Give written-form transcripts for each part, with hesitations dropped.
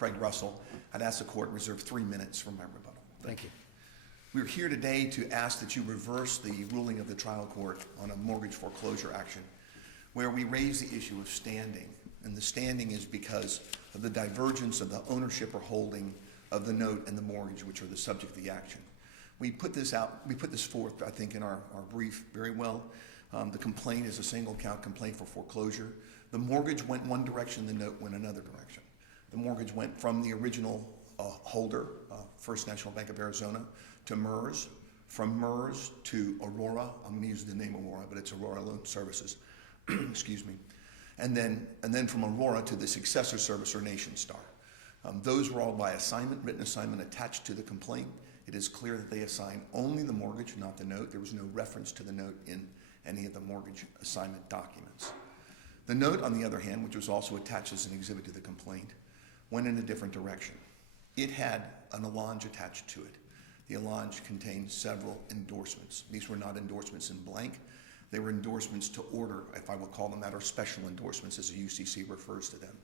Craig Russell. I'd ask the court to reserve 3 minutes for my rebuttal. Thank you. We're here today to ask that you reverse the ruling of the trial court on a mortgage foreclosure action where we raise the issue of standing. And the standing is because of the divergence of the ownership or holding of the note and the mortgage, which are the subject of the action. We put this forth, I think, in our brief very well. The complaint is a single count complaint for foreclosure. The mortgage went one direction, the note went another direction. The mortgage went from the original holder, First National Bank of Arizona, to MERS, from MERS to Aurora. I'm going to use the name Aurora, but it's Aurora Loan Services. Excuse me. And then from Aurora to the successor servicer, Nationstar. Those were all by assignment, written assignment attached to the complaint. It is clear that they assigned only the mortgage, not the note. There was no reference to the note in any of the mortgage assignment documents. The note, on the other hand, which was also attached as an exhibit to the complaint, went in a different direction. It had an allonge attached to it. The allonge contained several endorsements. These were not endorsements in blank. They were endorsements to order, if I will call them that, or special endorsements as the UCC refers to them.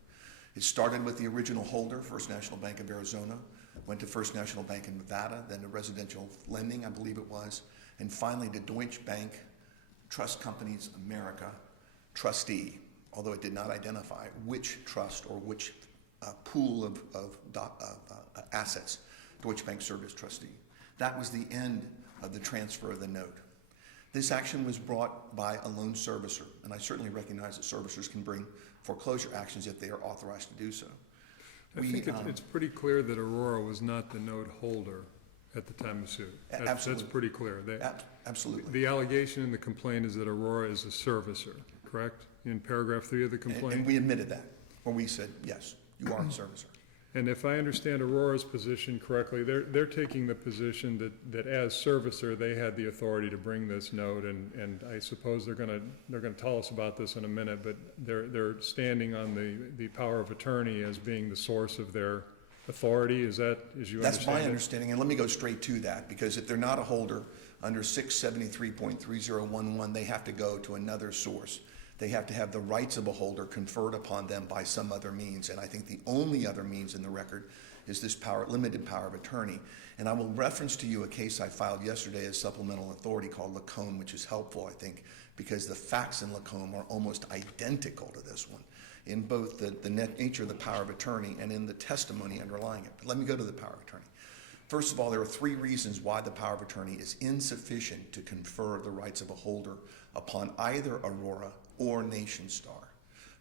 It started with the original holder, First National Bank of Arizona, went to First National Bank in Nevada, then to Residential Lending, I believe it was, and finally to Deutsche Bank Trust Companies America trustee, although it did not identify which trust or which pool of assets Deutsche Bank served as trustee. That was the end of the transfer of the note. This action was brought by a loan servicer, and I certainly recognize that servicers can bring foreclosure actions if they are authorized to do so. I think it's pretty clear that Aurora was not the note holder at the time of suit. That's pretty clear. Absolutely. The allegation in the complaint is that Aurora is a servicer, correct? In paragraph 3 of the complaint? And we admitted that, or we said, yes, you are a servicer. And if I understand Aurora's position correctly, they're taking the position that as servicer, they had the authority to bring this note, and I suppose they're going to tell us about this in a minute, but they're standing on the power of attorney as being the source of their authority. Is that, as you understand it? That's my understanding, and let me go straight to that, because if they're not a holder under 673.3011, they have to go to another source. They have to have the rights of a holder conferred upon them by some other means, and I think the only other means in the record is this limited power of attorney. And I will reference to you a case I filed yesterday as supplemental authority called Lacombe, which is helpful, I think, because the facts in Lacombe are almost identical to this one in both the nature of the power of attorney and in the testimony underlying it. But let me go to the power of attorney. First of all, there are 3 reasons why the power of attorney is insufficient to confer the rights of a holder upon either Aurora or Nationstar.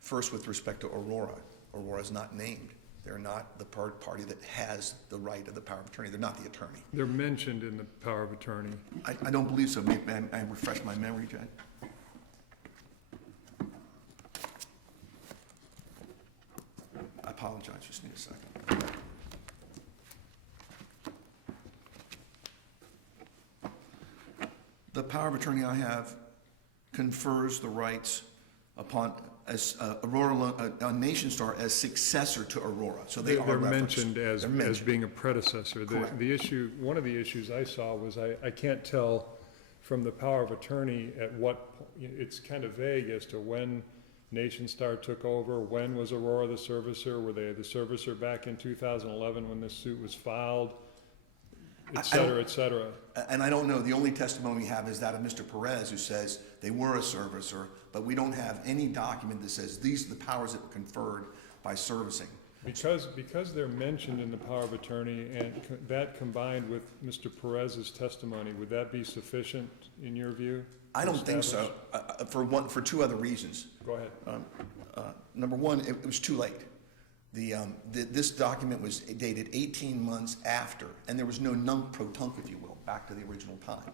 First, with respect to Aurora, Aurora is not named. They're not the party that has the right of the power of attorney. They're not the attorney. They're mentioned in the power of attorney. I don't believe so. May I refresh my memory, Jed? I apologize. Just need a second. The power of attorney I have confers the rights upon Nationstar as successor to Aurora. So they're mentioned as being a predecessor. One of the issues I saw was I can't tell from the power of attorney at what it's kind of vague as to when Nationstar took over. When was Aurora the servicer? Were they the servicer back in 2011 when this suit was filed? Et cetera, et cetera. And I don't know. The only testimony we have is that of Mr. Perez, who says they were a servicer, but we don't have any document that says these are the powers that were conferred by servicing. Because they're mentioned in the power of attorney, and that combined with Mr. Perez's testimony, would that be sufficient in your view? I don't think so. For 2 other reasons. Go ahead. Number one, it was too late. This document was dated 18 months after, and there was no nunc-pro-tunc, if you will, back to the original time.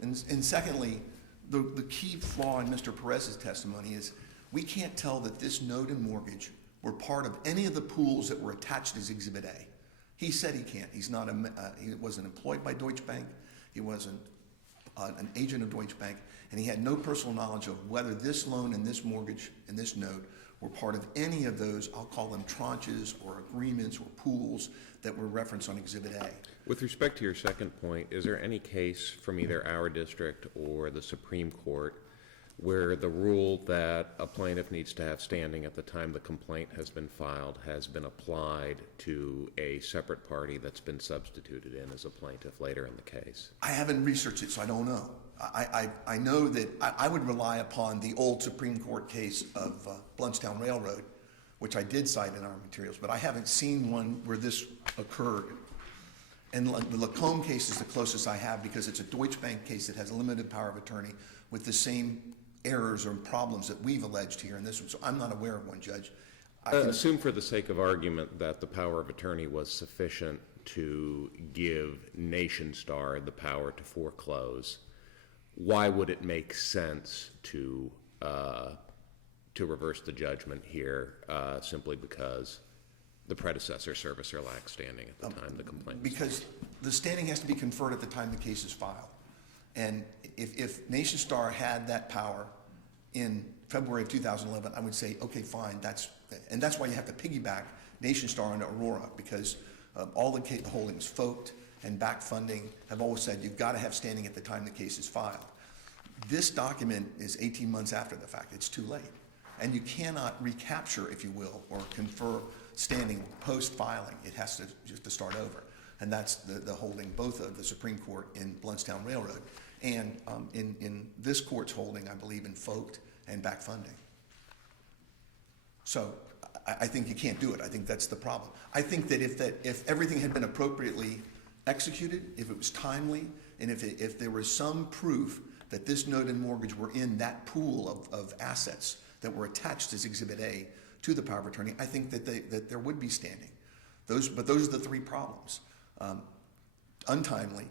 And secondly, the key flaw in Mr. Perez's testimony is we can't tell that this note and mortgage were part of any of the pools that were attached as Exhibit A. He said he can't. He wasn't employed by Deutsche Bank. He wasn't an agent of Deutsche Bank, and he had no personal knowledge of whether this loan and this mortgage and this note were part of any of those, I'll call them tranches or agreements or pools that were referenced on Exhibit A. With respect to your second point, is there any case from either our district or the Supreme Court where the rule that a plaintiff needs to have standing at the time the complaint has been filed has been applied to a separate party that's been substituted in as a plaintiff later in the case? I haven't researched it, so I don't know. I know that I would rely upon the old Supreme Court case of Blountstown Railroad, which I did cite in our materials, but I haven't seen one where this occurred. And the Lacombe case is the closest I have because it's a Deutsche Bank case that has a limited power of attorney with the same errors or problems that we've alleged here in this one. So I'm not aware of one, Judge. Assume for the sake of argument that the power of attorney was sufficient to give Nationstar the power to foreclose. Why would it make sense to reverse the judgment here simply because the predecessor servicer lacks standing at the time the complaint was Because the standing has to be conferred at the time the case is filed. And if Nationstar had that power in February of 2011, I would say, okay, fine, that's why you have to piggyback Nationstar and Aurora, because all the holdings, Foct and back funding, have always said you've got to have standing at the time the case is filed. This document is 18 months after the fact. It's too late. And you cannot recapture, if you will, or confer standing post-filing. It has to just start over. And that's the holding both of the Supreme Court in Blountstown Railroad and in this court's holding, I believe, in Foct and back funding. So I think you can't do it. I think that's the problem. I think that if everything had been appropriately executed, if it was timely, and if there was some proof that this note and mortgage were in that pool of assets that were attached as Exhibit A to the power of attorney, I think that there would be standing. But those are the three problems. Untimely,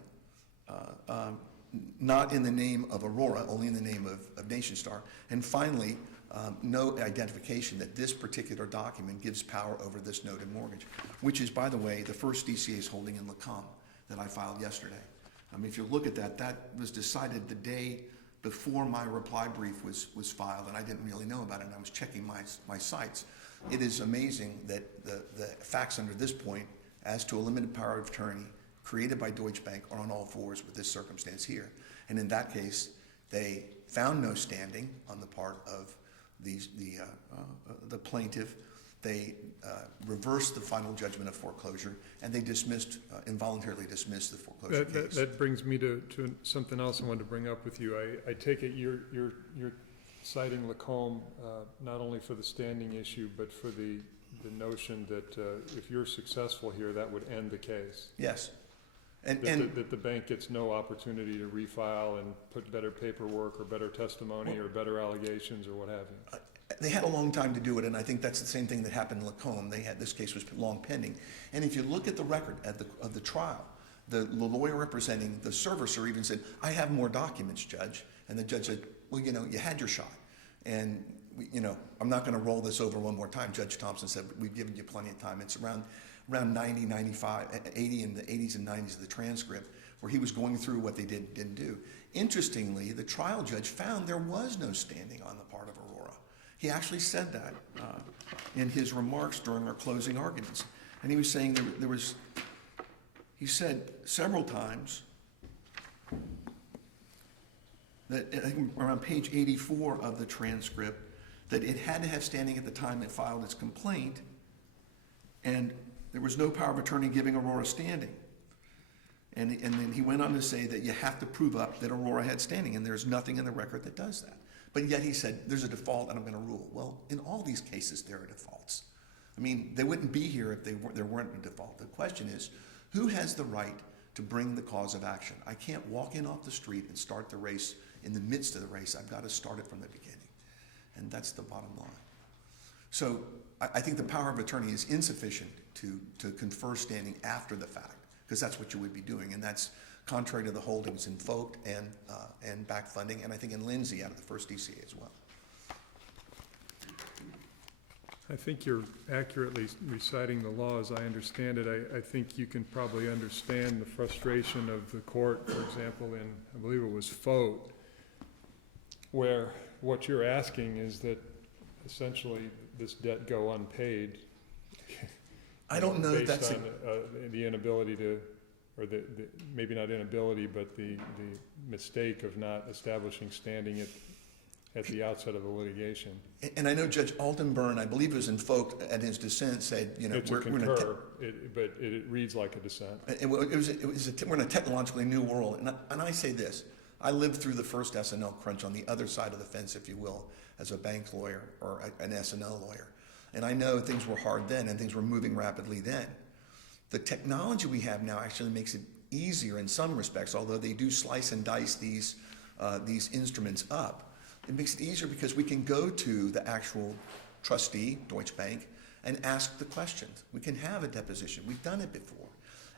not in the name of Aurora, only in the name of Nationstar, and finally, no identification that this particular document gives power over this note and mortgage, which is, by the way, the first DCA's holding in Lacombe that I filed yesterday. I mean, if you look at that, that was decided the day before my reply brief was filed, and I didn't really know about it, and I was checking my sites. It is amazing that the facts under this point as to a limited power of attorney created by Deutsche Bank are on all fours with this circumstance here. And in that case, they found no standing on the part of the plaintiff. They reversed the final judgment of foreclosure, and they involuntarily dismissed the foreclosure case. That brings me to something else I wanted to bring up with you. I take it you're citing Lacombe not only for the standing issue, but for the notion that if you're successful here, that would end the case. Yes. That the bank gets no opportunity to refile and put better paperwork or better testimony or better allegations or what have you. They had a long time to do it, and I think that's the same thing that happened in Lacombe. This case was long pending. And if you look at the record of the trial, the lawyer representing the servicer even said, I have more documents, Judge. And the judge said, well, you had your shot. And, I'm not going to roll this over one more time. Judge Thompson said, we've given you plenty of time. It's around 90, 95, 80 in the 80s and 90s of the transcript where he was going through what they didn't do. Interestingly, the trial judge found there was no standing on the part of Aurora. He actually said that in his remarks during our closing arguments. And he was saying he said several times that, I think around page 84 of the transcript, that it had to have standing at the time it filed its complaint, and there was no power of attorney giving Aurora standing. And then he went on to say that you have to prove up that Aurora had standing, and there's nothing in the record that does that. But yet he said, there's a default and I'm going to rule. Well, in all these cases, there are defaults. I mean, they wouldn't be here if there weren't a default. The question is, who has the right to bring the cause of action? I can't walk in off the street and start the race in the midst of the race. I've got to start it from the beginning. And that's the bottom line. So I think the power of attorney is insufficient to confer standing after the fact, because that's what you would be doing. And that's contrary to the holdings in Foct and back funding, and I think in Lindsay out of the first DCA as well. I think you're accurately reciting the law as I understand it. I think you can probably understand the frustration of the court, for example, in, I believe it was Foct, where what you're asking is that essentially this debt go unpaid. I don't know that that's based on the inability to, or the maybe not inability, but the mistake of not establishing standing at the outset of a litigation. And I know Judge Aldenburn, I believe it was in Folk at his dissent, said, you know, It's a concur, but it reads like a dissent. we're in a technologically new world. And I say this, I lived through the first S&L crunch on the other side of the fence, if you will, as a bank lawyer or an S&L lawyer. And I know things were hard then and things were moving rapidly then. The technology we have now actually makes it easier in some respects, although they do slice and dice these instruments up. It makes it easier because we can go to the actual trustee, Deutsche Bank, and ask the questions. We can have a deposition. We've done it before.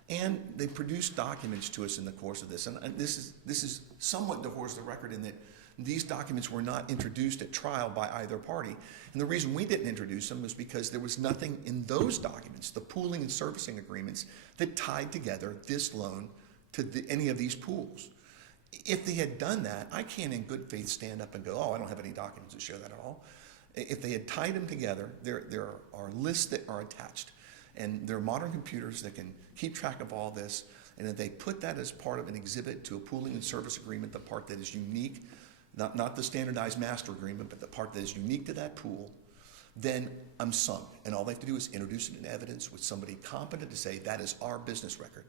And they produce documents to us in the course of this. And this is somewhat divorced the record in that these documents were not introduced at trial by either party. And the reason we didn't introduce them was because there was nothing in those documents, the pooling and servicing agreements, that tied together this loan to any of these pools. If they had done that, I can't in good faith stand up and go, oh, I don't have any documents to show that at all. If they had tied them together, there are lists that are attached. And there are modern computers that can keep track of all this. And if they put that as part of an exhibit to a pooling and service agreement, the part that is unique, not the standardized master agreement, but the part that is unique to that pool, then I'm sunk. And all they have to do is introduce it in evidence with somebody competent to say that is our business record.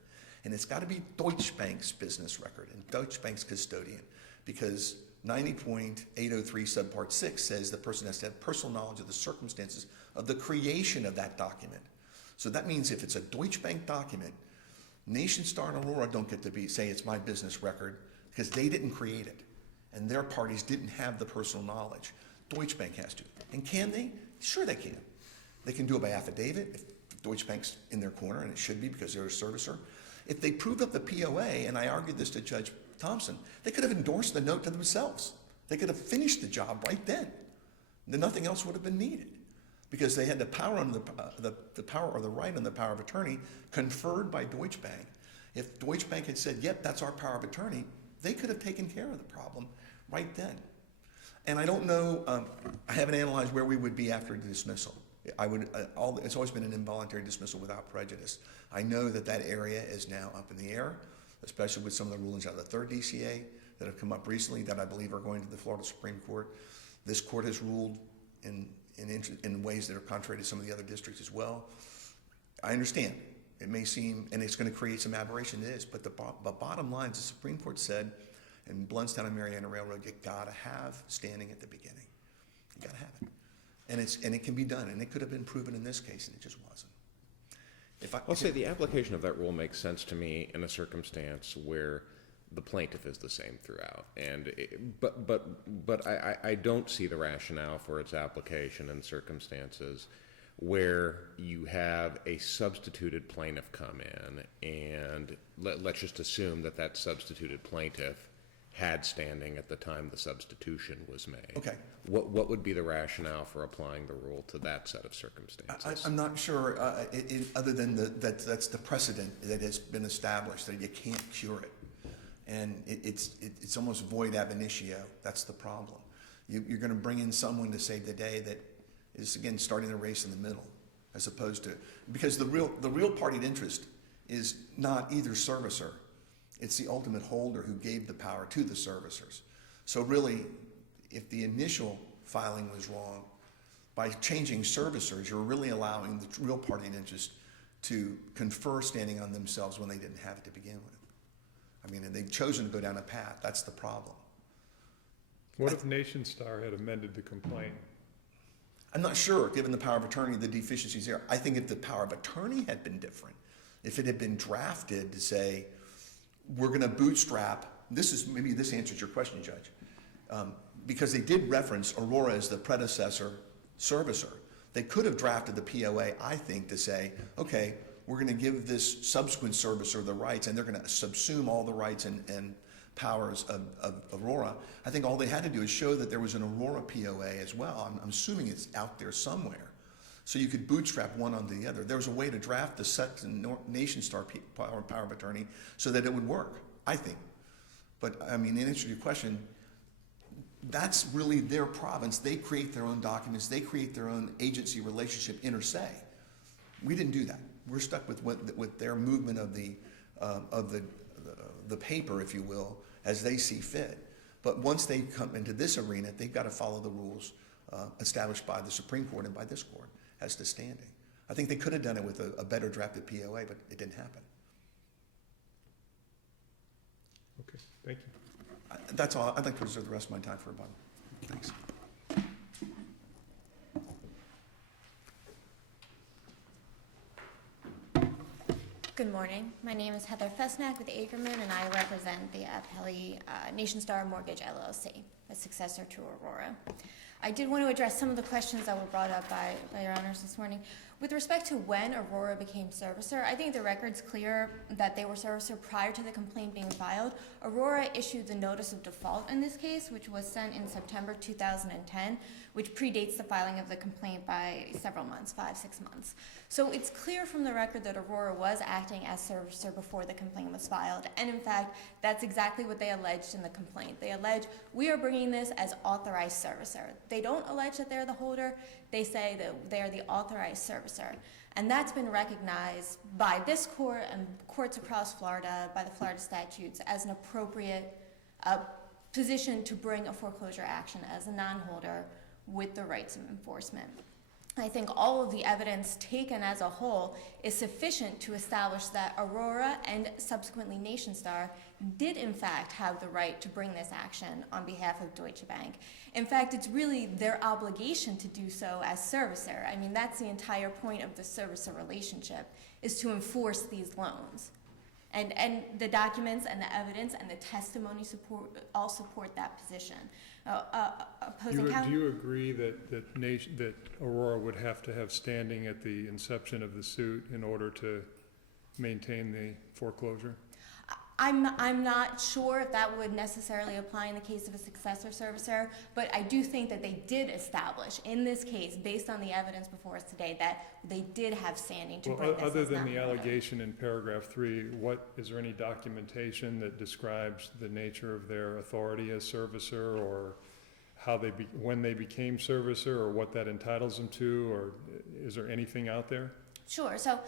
And it's got to be Deutsche Bank's business record and Deutsche Bank's custodian, because 90.803 subpart 6 says the person has to have personal knowledge of the circumstances of the creation of that document. So that means if it's a Deutsche Bank document, Nationstar and Aurora don't get to say it's my business record because they didn't create it. And their parties didn't have the personal knowledge. Deutsche Bank has to. And can they? Sure they can. They can do it by affidavit if Deutsche Bank's in their corner, and it should be because they're a servicer. If they proved up the POA, and I argued this to Judge Thompson, they could have endorsed the note to themselves. They could have finished the job right then. Then nothing else would have been needed because they had the power on the power or the right on the power of attorney conferred by Deutsche Bank. If Deutsche Bank had said, yep, that's our power of attorney, they could have taken care of the problem right then. And I don't know, I haven't analyzed where we would be after dismissal. It's always been an involuntary dismissal without prejudice. I know that area is now up in the air, especially with some of the rulings out of the 3rd DCA that have come up recently that I believe are going to the Florida Supreme Court. This court has ruled in ways that are contrary to some of the other districts as well. I understand. It may seem, and it's going to create some aberration, it is, but the bottom line is the Supreme Court said in Bluntstown and Mariana Railroad, you gotta have standing at the beginning. You gotta have it. And it can be done, and it could have been proven in this case, and it just wasn't. I'll say the application of that rule makes sense to me in a circumstance where the plaintiff is the same throughout, but I don't see the rationale for its application in circumstances where you have a substituted plaintiff come in, and let's just assume that substituted plaintiff had standing at the time the substitution was made. Okay. What would be the rationale for applying the rule to that set of circumstances? I'm not sure, other than that's the precedent that has been established, that you can't cure it. And it's almost void ab initio. That's the problem. You're going to bring in someone to save the day that is, again, starting a race in the middle, as opposed to, because the real party interest is not either servicer. It's the ultimate holder who gave the power to the servicers. So really, if the initial filing was wrong, by changing servicers, you're really allowing the real party interest to confer standing on themselves when they didn't have it to begin with. I mean, and they've chosen to go down a path. That's the problem. What if Nationstar had amended the complaint? I'm not sure, given the power of attorney, the deficiencies there. I think if the power of attorney had been different, if it had been drafted to say, we're going to bootstrap, maybe this answers your question, Judge, because they did reference Aurora as the predecessor servicer. They could have drafted the POA, I think, to say, okay, we're going to give this subsequent servicer the rights, and they're going to subsume all the rights and powers of Aurora. I think all they had to do is show that there was an Aurora POA as well. I'm assuming it's out there somewhere. So you could bootstrap one onto the other. There was a way to draft the second Nationstar power of attorney so that it would work, I think. But, I mean, in answer to your question, that's really their province. They create their own documents. They create their own agency relationship inter se. We didn't do that. We're stuck with their movement of the paper, if you will, as they see fit. But once they come into this arena, they've got to follow the rules established by the Supreme Court and by this court as to standing. I think they could have done it with a better drafted POA, but it didn't happen. Okay, thank you. That's all. I'd like to reserve the rest of my time for rebuttal. Thanks. Good morning. My name is Heather Fesnack with Ackerman, and I represent the Appellee Nationstar Mortgage LLC, a successor to Aurora. I did want to address some of the questions that were brought up by your honors this morning. With respect to when Aurora became servicer, I think the record's clear that they were servicer prior to the complaint being filed. Aurora issued the notice of default in this case, which was sent in September 2010, which predates the filing of the complaint by several months, 5-6 months. So it's clear from the record that Aurora was acting as servicer before the complaint was filed. And in fact, that's exactly what they alleged in the complaint. They allege, we are bringing this as authorized servicer. They don't allege that they're the holder. They say that they are the authorized servicer. And that's been recognized by this court and courts across Florida, by the Florida statutes, as an appropriate position to bring a foreclosure action as a non-holder with the rights of enforcement. I think all of the evidence taken as a whole is sufficient to establish that Aurora and subsequently Nationstar did in fact have the right to bring this action on behalf of Deutsche Bank. In fact, it's really their obligation to do so as servicer. I mean, that's the entire point of the servicer relationship, is to enforce these loans. And the documents and the evidence and the testimony all support that position. Do you agree that Aurora would have to have standing at the inception of the suit in order to maintain the foreclosure? I'm not sure if that would necessarily apply in the case of a successor servicer, but I do think that they did establish in this case, based on the evidence before us today, that they did have standing to bring this. Other than the allegation in paragraph 3, is there any documentation that describes the nature of their authority as servicer, or how when they became servicer, or what that entitles them to, or is there anything out there? Sure. So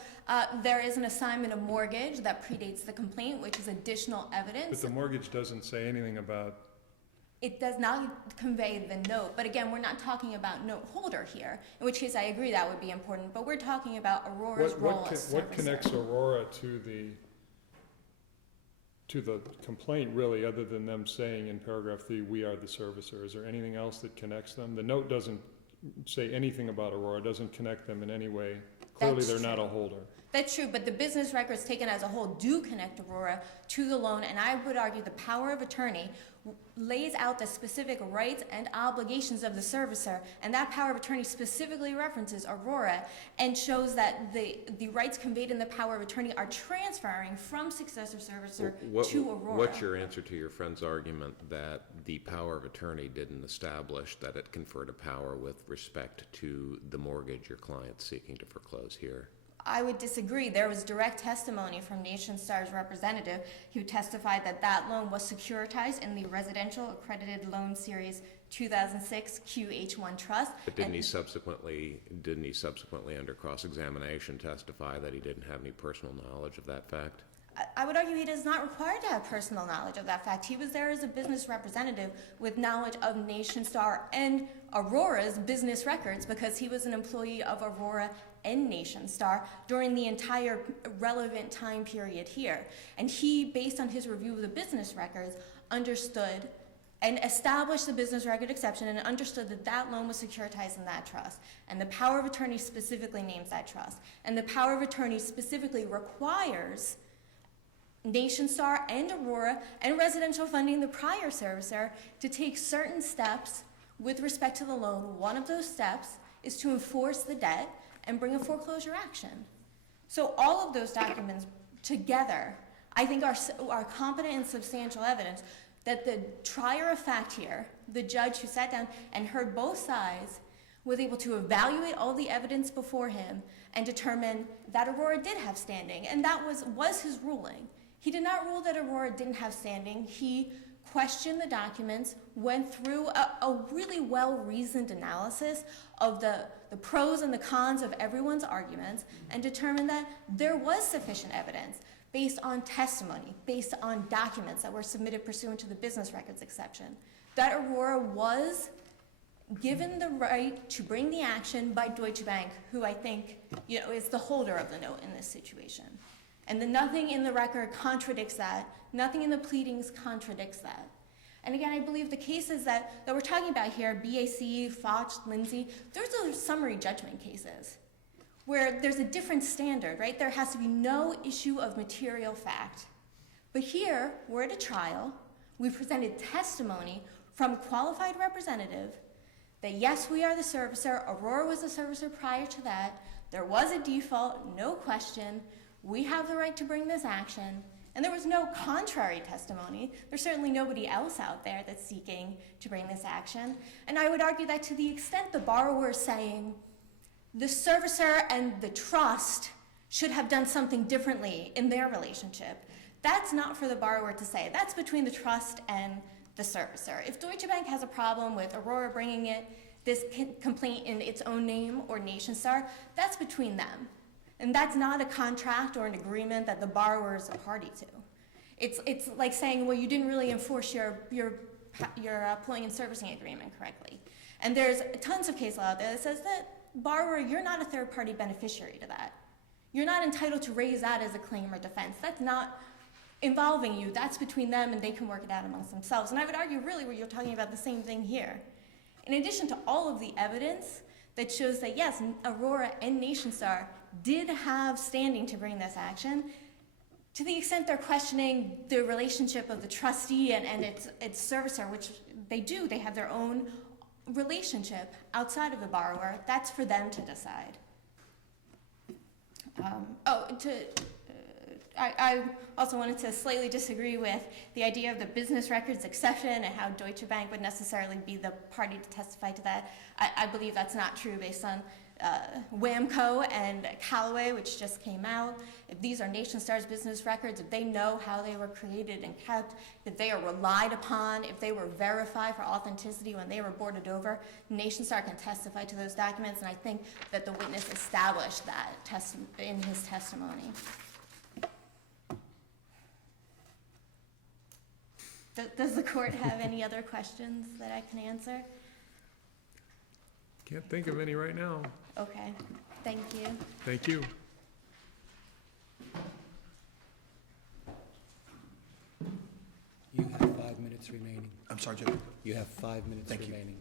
there is an assignment of mortgage that predates the complaint, which is additional evidence. But the mortgage doesn't say anything about... It does not convey the note. But again, we're not talking about note holder here, in which case I agree that would be important. But we're talking about Aurora's role as servicer. What connects Aurora to the complaint, really, other than them saying in paragraph 3, we are the servicer? Is there anything else that connects them? The note doesn't say anything about Aurora, doesn't connect them in any way. Clearly, they're not a holder. That's true, but the business records taken as a whole do connect Aurora to the loan, and I would argue the power of attorney lays out the specific rights and obligations of the servicer, and that power of attorney specifically references Aurora and shows that the rights conveyed in the power of attorney are transferring from successor servicer to Aurora. What's your answer to your friend's argument that the power of attorney didn't establish that it conferred a power with respect to the mortgage your client's seeking to foreclose here? I would disagree. There was direct testimony from Nationstar's representative who testified that that loan was securitized in the Residential Accredited Loan Series 2006 QH1 Trust. But didn't he subsequently under cross-examination testify that he didn't have any personal knowledge of that fact? I would argue he is not required to have personal knowledge of that fact. He was there as a business representative with knowledge of Nationstar and Aurora's business records because he was an employee of Aurora and Nationstar during the entire relevant time period here. And he, based on his review of the business records, understood and established the business record exception and understood that that loan was securitized in that trust. And the power of attorney specifically names that trust. And the power of attorney specifically requires Nationstar and Aurora and Residential Funding, the prior servicer, to take certain steps with respect to the loan. One of those steps is to enforce the debt and bring a foreclosure action. So all of those documents together, I think, are competent and substantial evidence that the trier of fact here, the judge who sat down and heard both sides, was able to evaluate all the evidence before him and determine that Aurora did have standing. And that was his ruling. He did not rule that Aurora didn't have standing. He questioned the documents, went through a really well-reasoned analysis of the pros and the cons of everyone's arguments, and determined that there was sufficient evidence based on testimony, based on documents that were submitted pursuant to the business records exception, that Aurora was given the right to bring the action by Deutsche Bank, who I think, is the holder of the note in this situation. And then nothing in the record contradicts that. Nothing in the pleadings contradicts that. And again, I believe the cases that we're talking about here, BAC, Foch, Lindsay, those are summary judgment cases where there's a different standard, right? There has to be no issue of material fact. But here, we're at a trial. We presented testimony from a qualified representative that yes, we are the servicer. Aurora was the servicer prior to that. There was a default, no question. We have the right to bring this action. And there was no contrary testimony. There's certainly nobody else out there that's seeking to bring this action. And I would argue that to the extent the borrower is saying the servicer and the trust should have done something differently in their relationship, that's not for the borrower to say. That's between the trust and the servicer. If Deutsche Bank has a problem with Aurora bringing this complaint in its own name or Nationstar, that's between them. And that's not a contract or an agreement that the borrower is a party to. It's like saying, well, you didn't really enforce your pulling and servicing agreement correctly. And there's tons of case law out there that says that, borrower, you're not a third-party beneficiary to that. You're not entitled to raise that as a claim or defense. That's not involving you. That's between them, and they can work it out amongst themselves. And I would argue, really, where you're talking about the same thing here. In addition to all of the evidence that shows that, yes, Aurora and Nationstar did have standing to bring this action, to the extent they're questioning the relationship of the trustee and its servicer, which they do, they have their own relationship outside of the borrower, that's for them to decide. I also wanted to slightly disagree with the idea of the business records exception and how Deutsche Bank would necessarily be the party to testify to that. I believe that's not true based on WAMCO and Callaway, which just came out. If these are Nationstar's business records, if they know how they were created and kept, if they are relied upon, if they were verified for authenticity when they were boarded over, Nationstar can testify to those documents, and I think that the witness established that in his testimony. Does the court have any other questions that I can answer? Can't think of any right now. Okay, thank you. Thank you. You have 5 minutes remaining. I'm sorry, Judge. You have 5 minutes Thank you. remaining.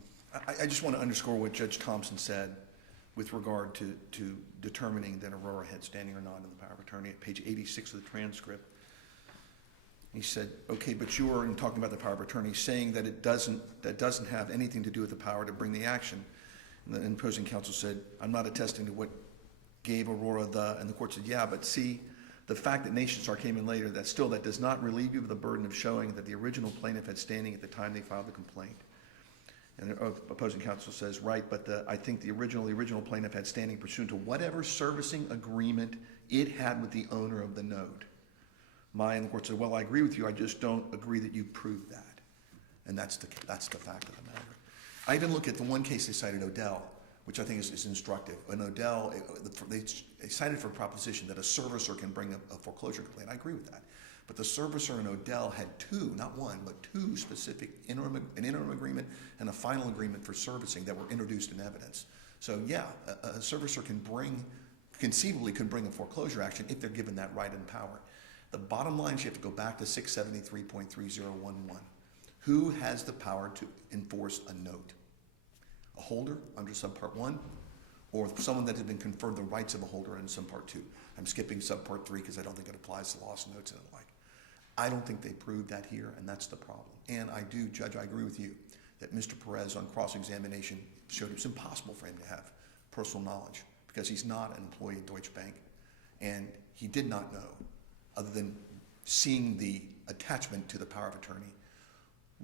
I just want to underscore what Judge Thompson said with regard to determining that Aurora had standing or not in the power of attorney at page 86 of the transcript. He said, okay, but you were, in talking about the power of attorney, saying that it doesn't have anything to do with the power to bring the action. And the opposing counsel said, I'm not attesting to what gave Aurora and the court said, yeah, but see, the fact that Nationstar came in later, that does not relieve you of the burden of showing that the original plaintiff had standing at the time they filed the complaint. And the opposing counsel says, right, but I think the original plaintiff had standing pursuant to whatever servicing agreement it had with the owner of the note. And the court said, well, I agree with you, I just don't agree that you proved that. And that's the fact of the matter. I even look at the one case they cited, Odell, which I think is instructive. In Odell, they cited for a proposition that a servicer can bring a foreclosure complaint. I agree with that. But the servicer in Odell had two, not one, but two specific an interim agreement and a final agreement for servicing that were introduced in evidence. So yeah, a servicer conceivably could bring a foreclosure action if they're given that right and power. The bottom line is you have to go back to 673.3011. Who has the power to enforce a note? A holder under subpart 1, or someone that has been conferred the rights of a holder in subpart 2? I'm skipping subpart 3 because I don't think it applies to lost notes and the like. I don't think they proved that here, and that's the problem. And I do, Judge, I agree with you that Mr. Perez on cross-examination showed it's impossible for him to have personal knowledge because he's not an employee of Deutsche Bank, and he did not know, other than seeing the attachment to the power of attorney,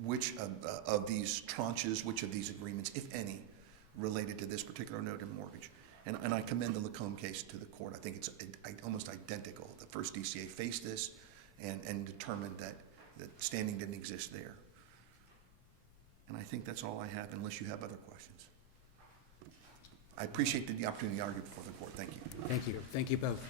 which of these tranches, which of these agreements, if any, related to this particular note and mortgage. And I commend the Lacombe case to the court. I think it's almost identical. The first DCA faced this and determined that standing didn't exist there. And I think that's all I have, unless you have other questions. I appreciate the opportunity to argue before the court. Thank you. Thank you. Thank you both.